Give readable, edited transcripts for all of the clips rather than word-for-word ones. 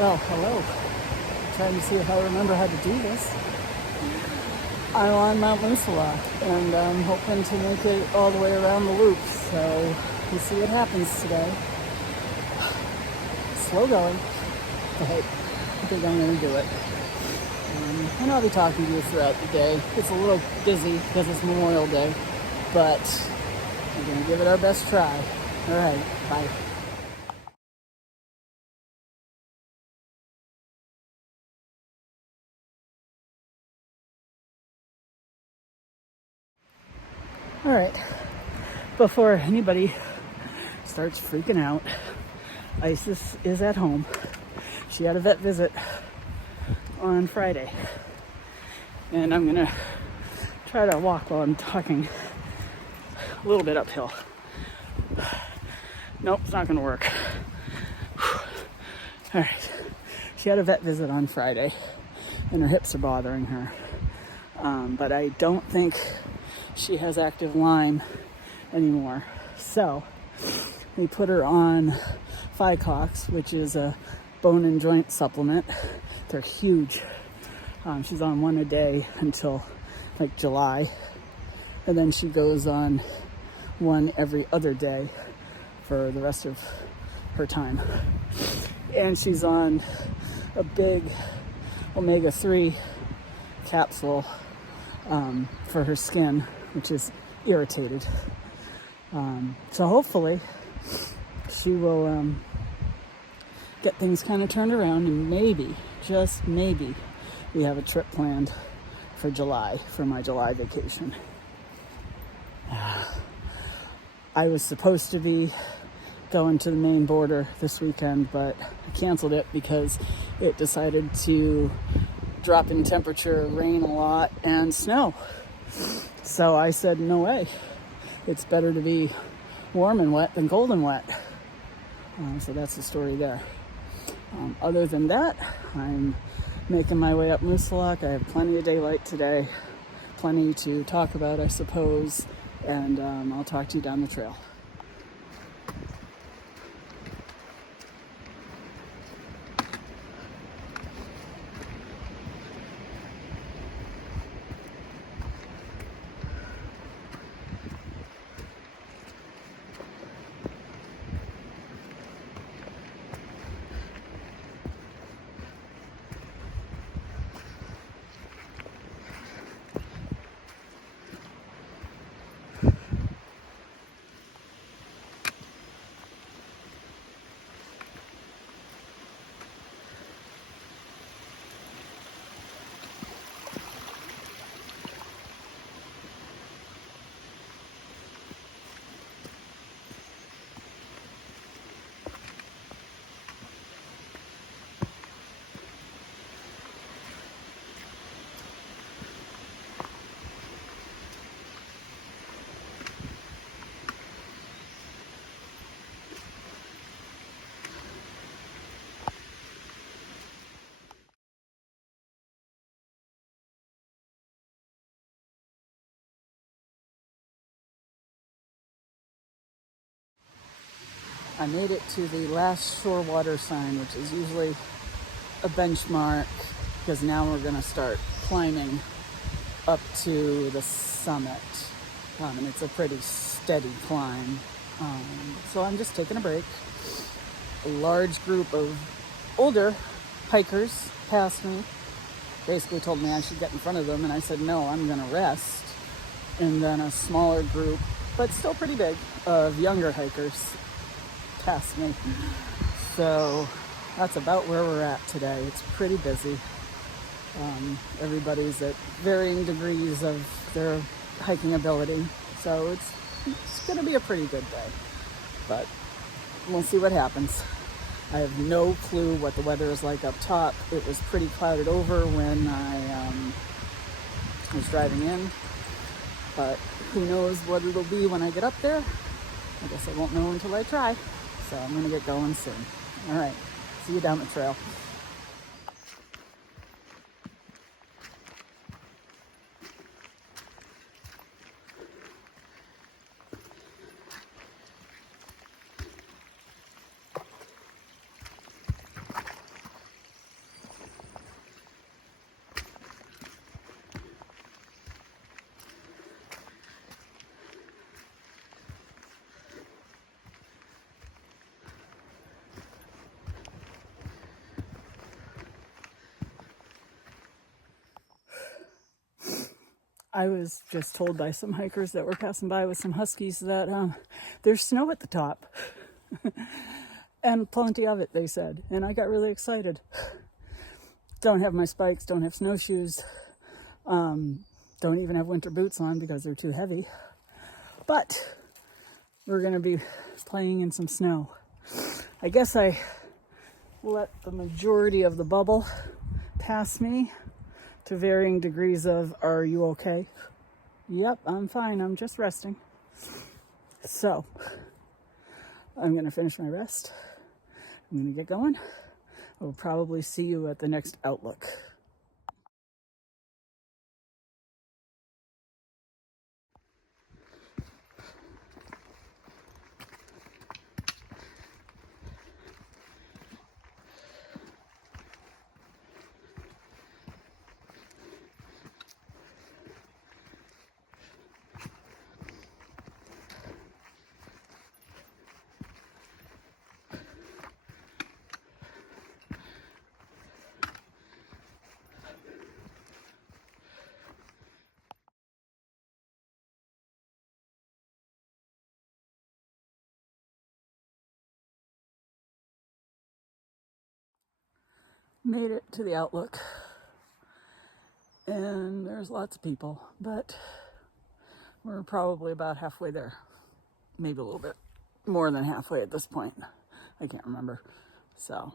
Well, hello. Trying to see if I remember how to do this. I'm on Mount Moosilauke, and I'm hoping to make it all the way around the loop. So we'll see what happens today. Slow going, but I think I'm going to do it. And I'll be talking to you throughout the day. It's a little busy because it's Memorial Day, but we're going to give it our best try. All right, bye. All right, before anybody starts freaking out, Isis is at home. She had a vet visit on Friday, and I'm gonna try to walk while I'm talking a little bit uphill. Nope, it's not gonna work. All right, she had a vet visit on Friday, and her hips are bothering her, but I don't think she has active Lyme anymore. So we put her on Phycox, which is a bone and joint supplement. They're huge. She's on one a day until like July, and then she goes on one every other day for the rest of her time. And she's on a big omega-3 capsule for her skin, which is irritated. So hopefully she will get things kind of turned around, and maybe, just maybe, we have a trip planned for July, for my July vacation. I was supposed to be going to the Maine border this weekend, but I canceled it because it decided to drop in temperature, rain a lot, and snow. So I said, no way. It's better to be warm and wet than cold and wet. So that's the story there. Other than that, I'm making my way up Moosilauke. I have plenty of daylight today, plenty to talk about, I suppose, and I'll talk to you down the trail. I made it to the last shore water sign, which is usually a benchmark, because now we're going to start climbing up to the summit. And it's a pretty steady climb. So I'm just taking a break. A large group of older hikers passed me, basically told me I should get in front of them, and I said, no, I'm going to rest. And then a smaller group, but still pretty big, of younger hikers past me. So that's about where we're at today. It's pretty busy. Everybody's at varying degrees of their hiking ability. So it's going to be a pretty good day. But we'll see what happens. I have no clue what the weather is like up top. It was pretty clouded over when I was driving in. But who knows what it'll be when I get up there. I guess I won't know until I try. So I'm going to get going soon. All right. See you down the trail. I was just told by some hikers that were passing by with some huskies that there's snow at the top. And plenty of it, they said. And I got really excited. Don't have my spikes, don't have snowshoes. Don't even have winter boots on because they're too heavy. But we're going to be playing in some snow. I guess I let the majority of the bubble pass me to varying degrees of, are you okay? Yep, I'm fine. I'm just resting. So I'm going to finish my rest. I'm going to get going. I will probably see you at the next outlook. Made it to the outlook, and there's lots of people, but we're probably about halfway there. Maybe a little bit more than halfway at this point. I can't remember. So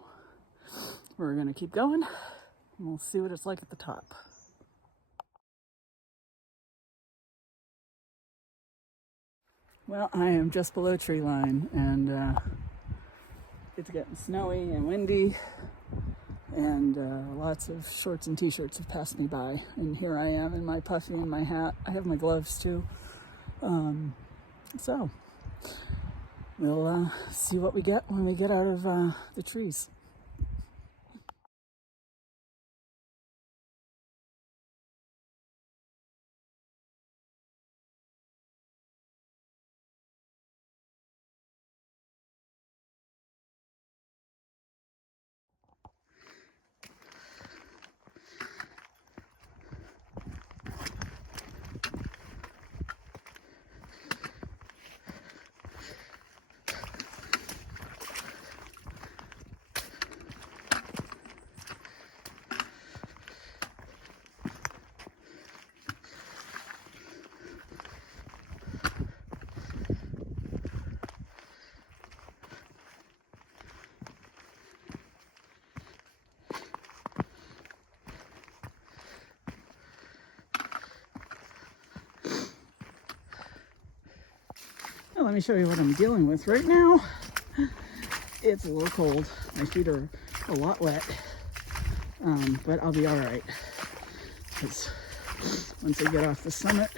we're going to keep going, and we'll see what it's like at the top. Well, I am just below tree line, and it's getting snowy and windy, and lots of shorts and t-shirts have passed me by, and here I am in my puffy and my hat. I have my gloves too. So we'll see what we get when we get out of the trees. Well, let me show you what I'm dealing with right now. It's a little cold. My feet are a lot wet, but I'll be all right. Because once I get off the summit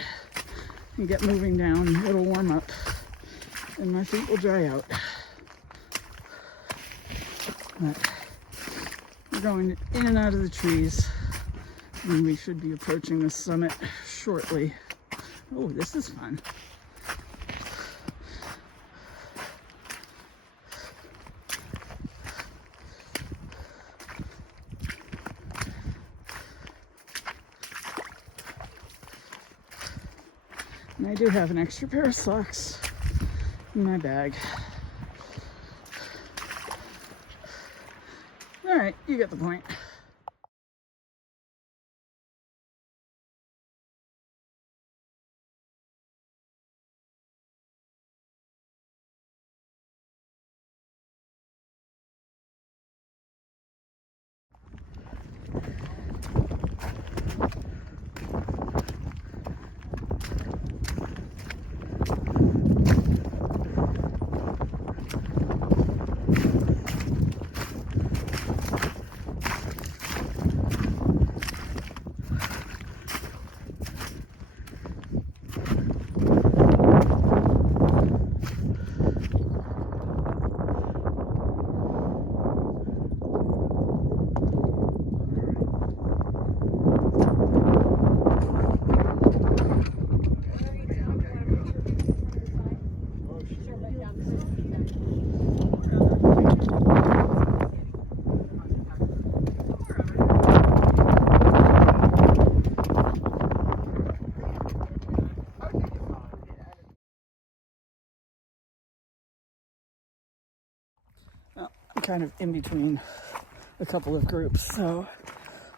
and get moving down, it'll warm up and my feet will dry out. But we're going in and out of the trees, and we should be approaching the summit shortly. Oh, this is fun. And I do have an extra pair of socks in my bag. All right, you get the point. kind of in between a couple of groups, so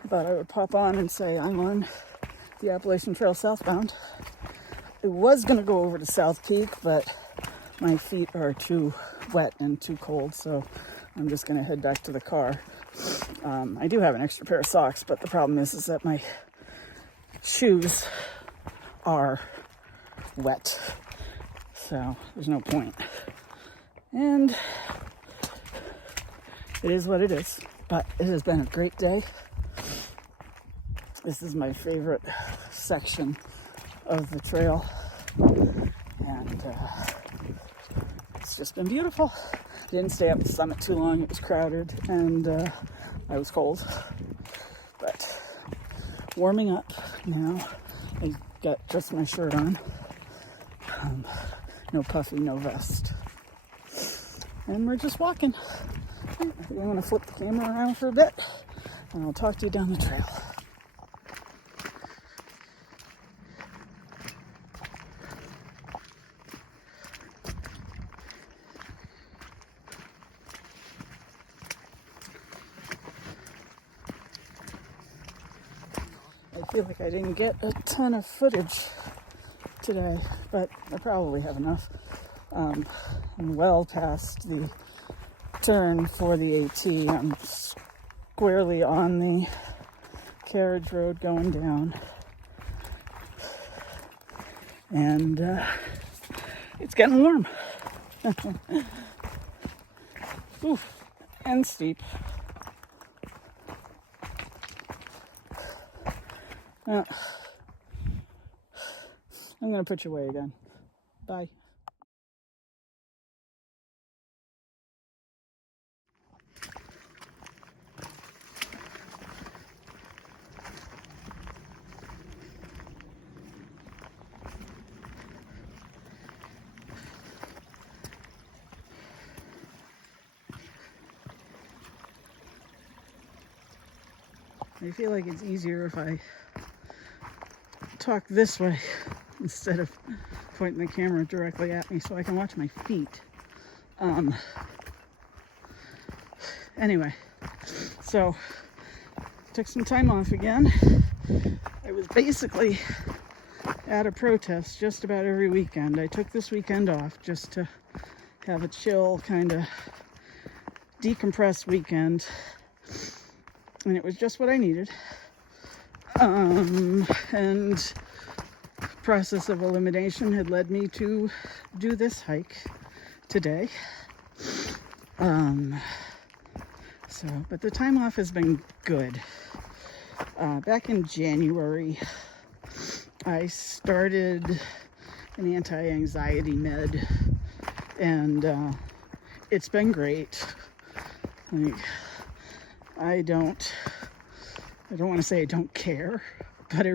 I thought I would pop on and say I'm on the Appalachian Trail southbound. I was going to go over to South Peak, but my feet are too wet and too cold, so I'm just going to head back to the car. I do have an extra pair of socks, but the problem is that my shoes are wet, so there's no point. And it is what it is, but it has been a great day. This is my favorite section of the trail, and it's just been beautiful. Didn't stay up the summit too long. It was crowded, and I was cold, but warming up now. I got just my shirt on. No puffy, no vest. And we're just walking. I'm going to flip the camera around for a bit, and I'll talk to you down the trail. I feel like I didn't get a ton of footage today, but I probably have enough. I'm well past the turn for the AT. I'm squarely on the carriage road going down. And it's getting warm. Oof, and steep. I'm going to put you away again. Bye. I feel like it's easier if I talk this way instead of pointing the camera directly at me so I can watch my feet. Anyway, so took some time off again. I was basically at a protest just about every weekend. I took this weekend off just to have a chill, kind of decompressed weekend, and it was just what I needed. And process of elimination had led me to do this hike today. But the time off has been good. Back in January, I started an anti-anxiety med, and it's been great. Like, I don't want to say I don't care, but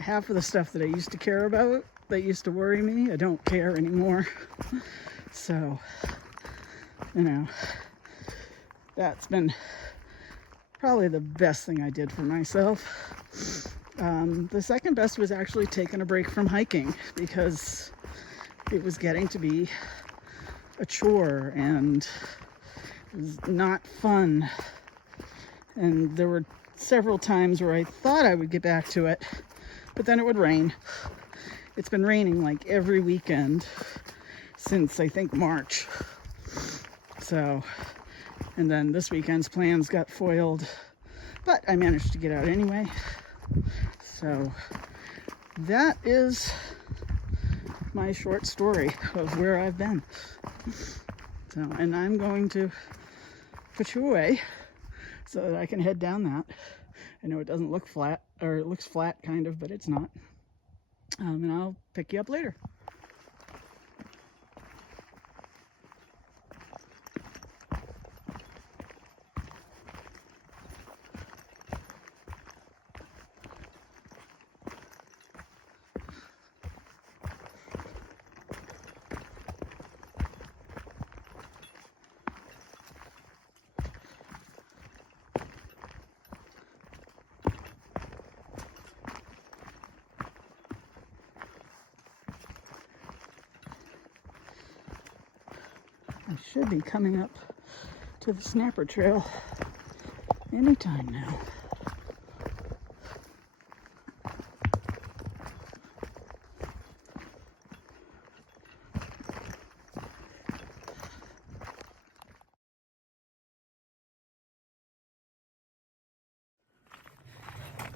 half of the stuff that I used to care about, that used to worry me, I don't care anymore. So, that's been probably the best thing I did for myself. The second best was actually taking a break from hiking, because it was getting to be a chore and it was not fun. And there were several times where I thought I would get back to it, but then it would rain. It's been raining like every weekend since I think March. So, and then this weekend's plans got foiled, but I managed to get out anyway. So that is my short story of where I've been. So, and I'm going to put you away so that I can head down that. I know it doesn't look flat, or it looks flat kind of, but it's not. And I'll pick you up later. I should be coming up to the snapper trail anytime now.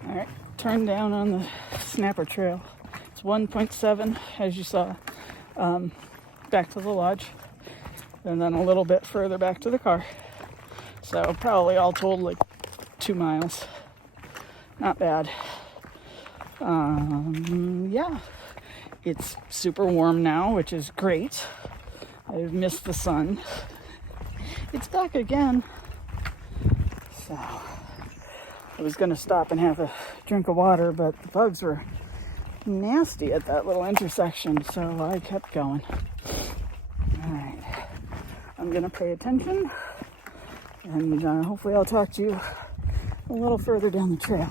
All right, turn down on the snapper trail. It's 1.7, as you saw, back to the lodge, and then a little bit further back to the car. So probably all told like 2 miles. Not bad. Yeah, it's super warm now, which is great. I've missed the sun. It's back again. So I was gonna stop and have a drink of water, but the bugs were nasty at that little intersection, so I kept going. All right, I'm gonna pay attention, and hopefully I'll talk to you a little further down the trail.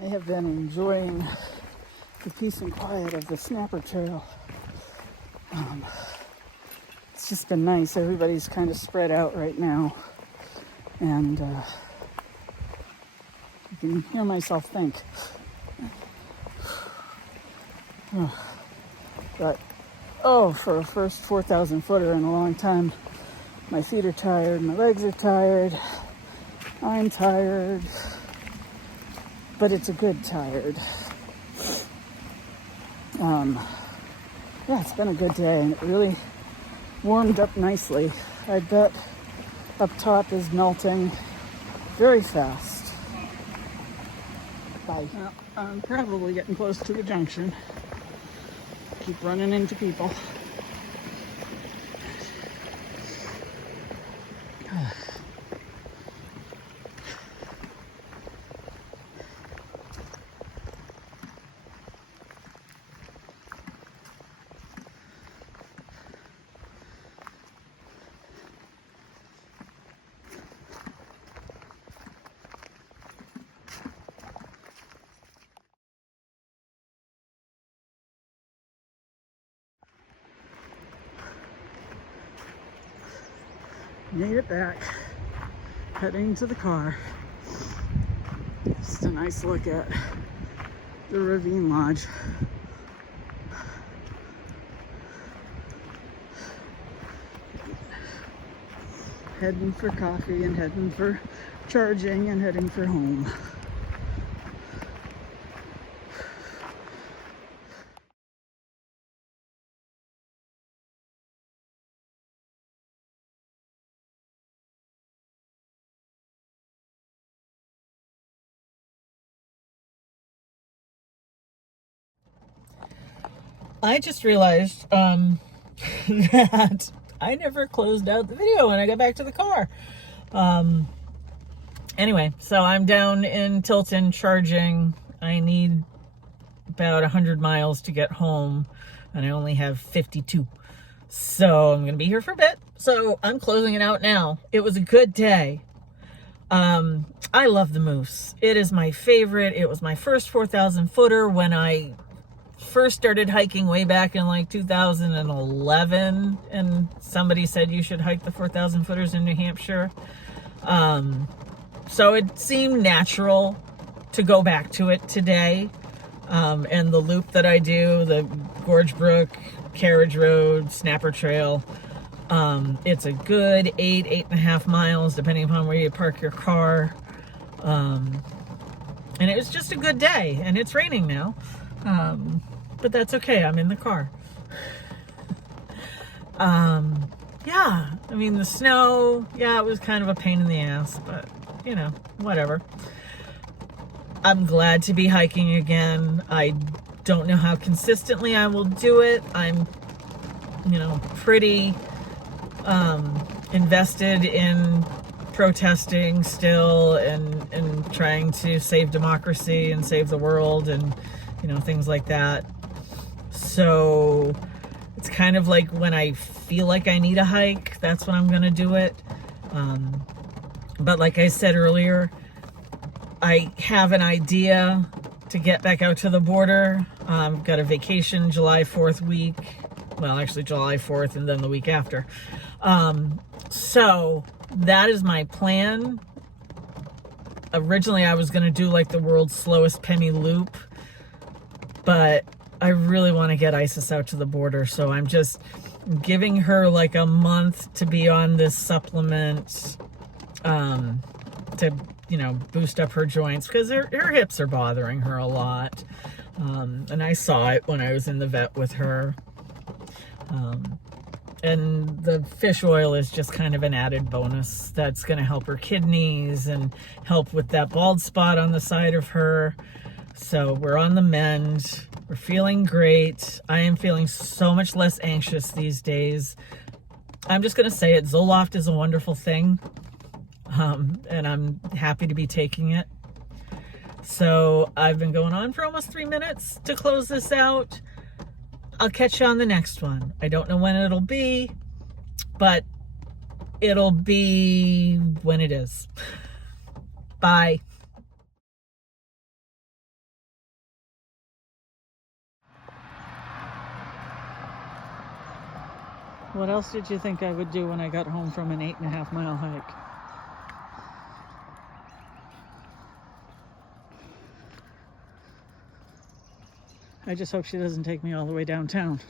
I have been enjoying the peace and quiet of the snapper trail. It's just been nice. Everybody's kind of spread out right now, and I can hear myself think. But for a first 4,000 footer in a long time, my feet are tired, my legs are tired, I'm tired. But it's a good tired. Yeah, it's been a good day, and it really warmed up nicely. I bet up top is melting very fast. Bye. Well, I'm probably getting close to the junction. Keep running into people. Made it back, heading to the car. Just a nice look at the Ravine Lodge. Heading for coffee and heading for charging and heading for home. I just realized that I never closed out the video when I got back to the car. Anyway, so I'm down in Tilton charging. I need about 100 miles to get home, and I only have 52. So I'm going to be here for a bit. So I'm closing it out now. It was a good day. I love the Moose. It is my favorite. It was my first 4,000 footer when I first started hiking way back in like 2011, and somebody said you should hike the 4,000 footers in New Hampshire. So it seemed natural to go back to it today. And the loop that I do, the Gorge Brook, Carriage Road, Snapper Trail, it's a good 8.5 miles, depending upon where you park your car. And it was just a good day, and it's raining now. But that's okay, I'm in the car. Yeah, I mean, the snow, yeah, it was kind of a pain in the ass, but you know, whatever. I'm glad to be hiking again. I don't know how consistently I will do it. I'm, you know, pretty invested in protesting still and trying to save democracy and save the world and, you know, things like that. So it's kind of like when I feel like I need a hike, that's when I'm going to do it. But like I said earlier, I have an idea to get back out to the border. Got a vacation July 4th week. Well, actually July 4th and then the week after. So that is my plan. Originally, I was going to do like the world's slowest penny loop, but I really want to get Isis out to the border. So I'm just giving her like a month to be on this supplement, to, you know, boost up her joints because her hips are bothering her a lot. And I saw it when I was in the vet with her. And the fish oil is just kind of an added bonus that's going to help her kidneys and help with that bald spot on the side of her. So we're on the mend. We're feeling great. I am feeling so much less anxious these days. I'm just going to say it. Zoloft is a wonderful thing. And I'm happy to be taking it. So I've been going on for almost 3 minutes to close this out. I'll catch you on the next one. I don't know when it'll be, but it'll be when it is. Bye. What else did you think I would do when I got home from an 8.5 mile hike? I just hope she doesn't take me all the way downtown.